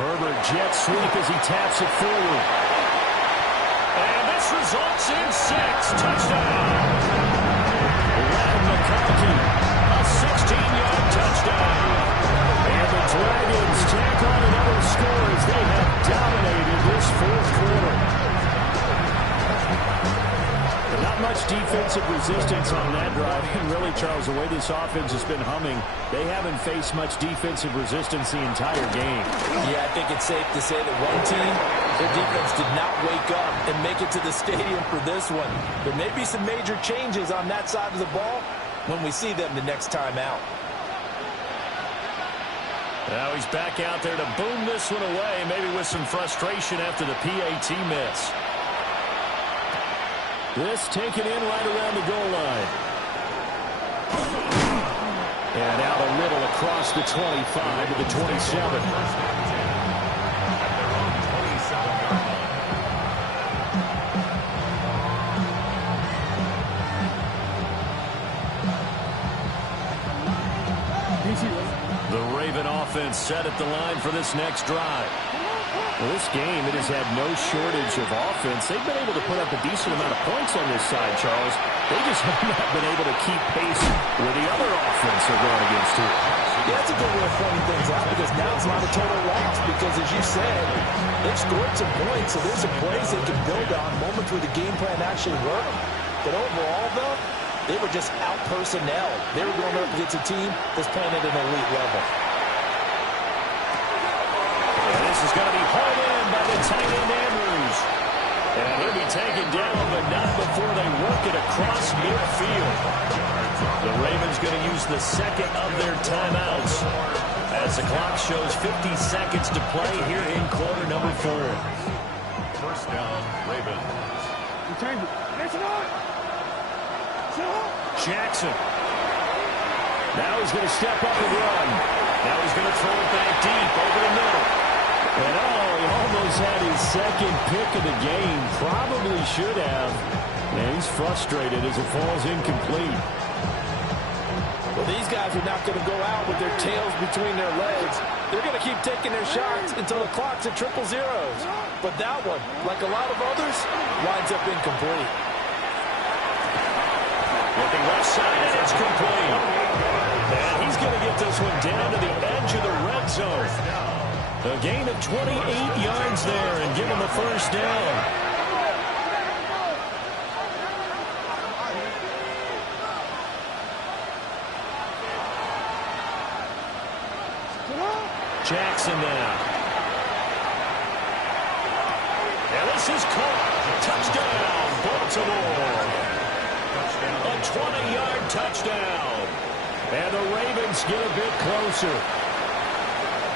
Herbert jet sweep as he taps it forward. And this results in 6. Touchdown. Ladd McConkey, a 16-yard touchdown. And the Dragons tack on another score as they have dominated this fourth quarter. Not much defensive resistance on that drive. And really, Charles, the way this offense has been humming, they haven't faced much defensive resistance the entire game. Yeah, I think it's safe to say that one team, their defense did not wake up and make it to the stadium for this one. There may be some major changes on that side of the ball when we see them the next time out. Now he's back out there to boom this one away, maybe with some frustration after the PAT miss. This taken in right around the goal line. And out a little across the 25 to the 27. The Raven offense set at the line for this next drive. Well, this game, it has had no shortage of offense. They've been able to put up a decent amount of points on this side, Charles. They just have not been able to keep pace with the other offense they're going against here. Yeah, that's a good way of pointing things out because now it's not a total loss because, as you said, they've scored some points, so there's some plays they can build on, moments where the game plan actually worked. But overall, though, they were just out-personnel. They were going up against a team that's playing at an elite level. And this is going to be hauled in by the tight end Andrews. And he'll be taken down, but not before they work it across midfield. The Ravens going to use the second of their timeouts as the clock shows 50 seconds to play here in quarter number 4. First down, Ravens. Jackson. Now he's going to step up and run. Now he's going to throw it back deep over the middle. And he almost had his second pick of the game. Probably should have. And he's frustrated as it falls incomplete. Well, these guys are not going to go out with their tails between their legs. They're going to keep taking their shots until the clock's at triple zeros. But that one, like a lot of others, winds up incomplete. Looking left side, and it's complete. And he's going to get this one down to the edge of the red zone. A gain of 28 yards there and give him a first down. Jackson now. And this is caught. Touchdown, Baltimore. A 20-yard touchdown. And the Ravens get a bit closer.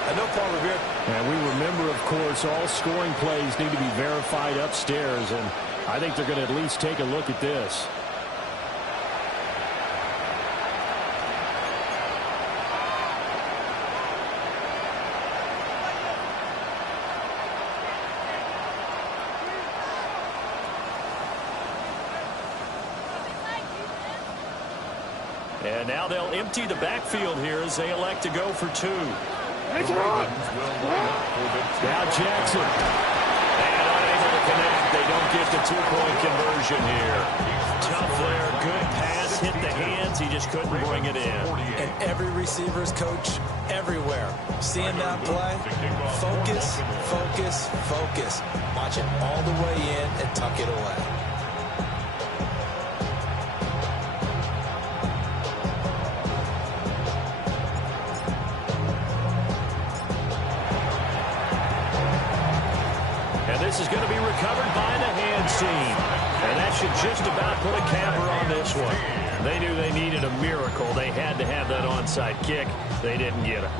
I know Paul Revere. And we remember, of course, all scoring plays need to be verified upstairs. And I think they're going to at least take a look at this. And now they'll empty the backfield here as they elect to go for two. Now Jackson. And unable to connect. They don't get the two-point conversion here. Tough there. Good pass. Hit the hands. He just couldn't bring it in. And every receiver's coach everywhere. Seeing that play, focus, focus, focus. Watch it all the way in and tuck it away. This is going to be recovered by the hands team. And that should just about put a capper on this one. They knew they needed a miracle. They had to have that onside kick. They didn't get it.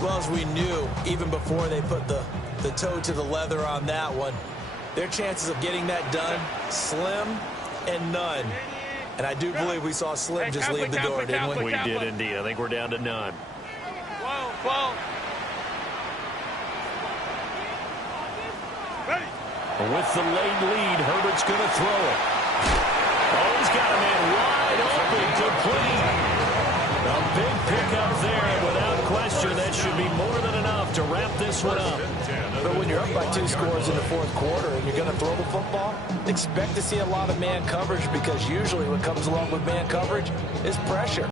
Well, as we knew, even before they put the toe to the leather on that one, their chances of getting that done, slim and none. And I do believe we saw Slim just leave the door, didn't we? We did indeed. I think we're down to none. Whoa. With the late lead, Herbert's going to throw it. Oh, he's got a man wide open, complete. A big pickup there. Without question, that should be more than enough to wrap this one up. But when you're up by 2 scores in the fourth quarter and you're going to throw the football, expect to see a lot of man coverage because usually what comes along with man coverage is pressure.